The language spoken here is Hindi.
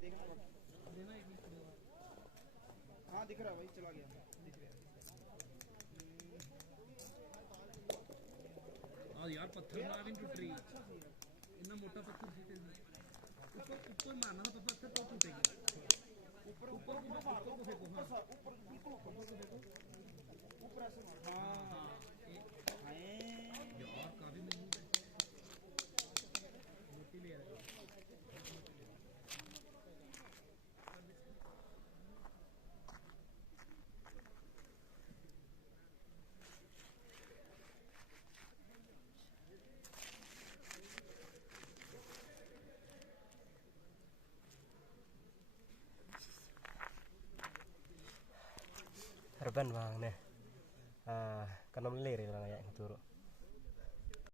देखना हाँ दिख रहा है भाई, चला गया, दिख रहा है। यार पत्थर मार इन टूट रही, इतना मोटा पत्थर से ऊपर ऊपर मारना था पत्थर तो टूटेगा। ऊपर ऊपर को फेंको, ऊपर बिल्कुल ऊपर को फेंको, ऊपर ऐसे मारो। हाँ यार काफी मजबूत है, मोटी ले रहा है। Reban bang nih, kanam lir lang ya turu.